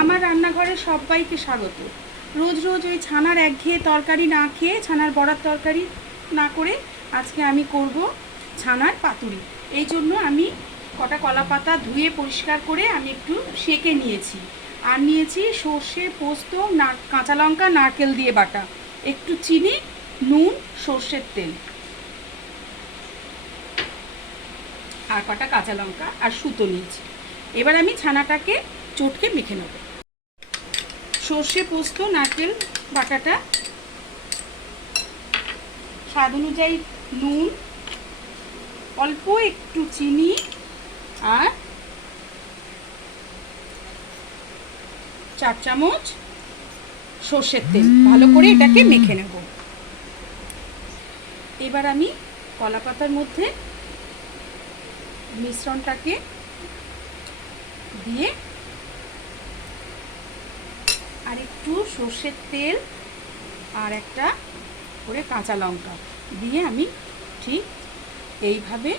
আমার রান্নাঘরে সবাইকে স্বাগত। রোজ রোজ ওই ছানার একঘেয়ে তরকারি না খেয়ে, ছানার বড়ার তরকারি না করে আজকে আমি করব ছানার পাতুরি। এই জন্য আমি কটা কলা পাতা ধুয়ে পরিষ্কার করে আমি একটু সেঁকে নিয়েছি। আর নিয়েছি সর্ষে, পোস্ত, কাঁচা লঙ্কা, নারকেল দিয়ে বাটা, একটু চিনি, নুন, সর্ষের তেল, আর কটা কাঁচা লঙ্কা আর সুতো নিয়েছি। এবার আমি ছানাটাকে চটকে মেখে নেব। সর্ষে, পোস্ত, নারকেল বাটাটা, স্বাদ অনুযায়ী নুন, অল্প একটু চিনি আর 4 চামচ সর্ষের তেল, ভালো করে এটাকে মেখে নেব। এবার আমি কলা পাতার মধ্যে মিশ্রণটাকে দিয়ে আর একটু সর্ষের তেল আর একটা করে কাঁচা লঙ্কা দিয়ে আমি ঠিক এইভাবে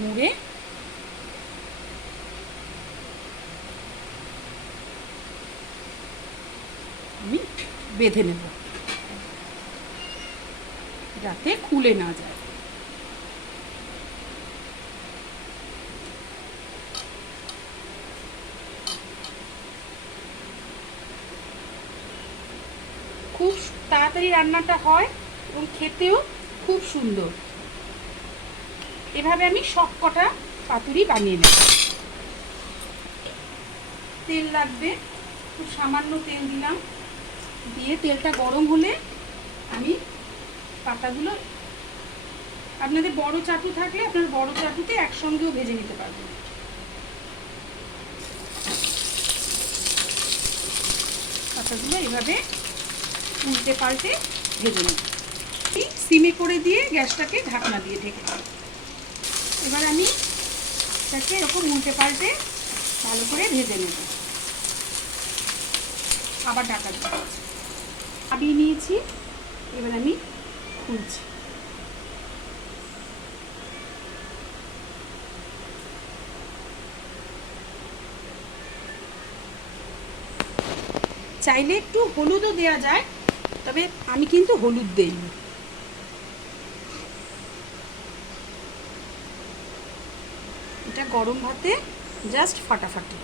মুড়ে আমি বেঁধে নেব যাতে খুলে না যায়। খুব তাড়াতাড়ি রান্নাটা হয় এবং খেতেও খুব সুন্দর। এভাবে আমি সব কটা পাতুরি বানিয়ে নেব। তেল লাগবে, খুব সামান্য তেল দিলাম, দিয়ে তেলটা গরম হলে আমি পাতাগুলো, আপনাদের বড় চাটু থাকলে আপনার বড় চাটুতে একসঙ্গেও ভেজে নিতে পারবেন। পাতাগুলো এভাবে উল্টে পাল্টে ভেজে নেব। সিমে করে দিয়ে গ্যাসটাকে ঢাকনা দিয়ে ঢেকে দেব। এবার আমি এটাকে এরকম উল্টে পাল্টে ভালো করে ভেজে নেব। আবার ঢাকা দিয়ে নামিয়ে নিয়েছি। এবার আমি খুলছি। চাইলে একটু হলুদও দেওয়া যায়, তবে আমি কিন্তু হলুদ দেইনি। এটা গরম ভাতে জাস্ট ফাটাফাটি।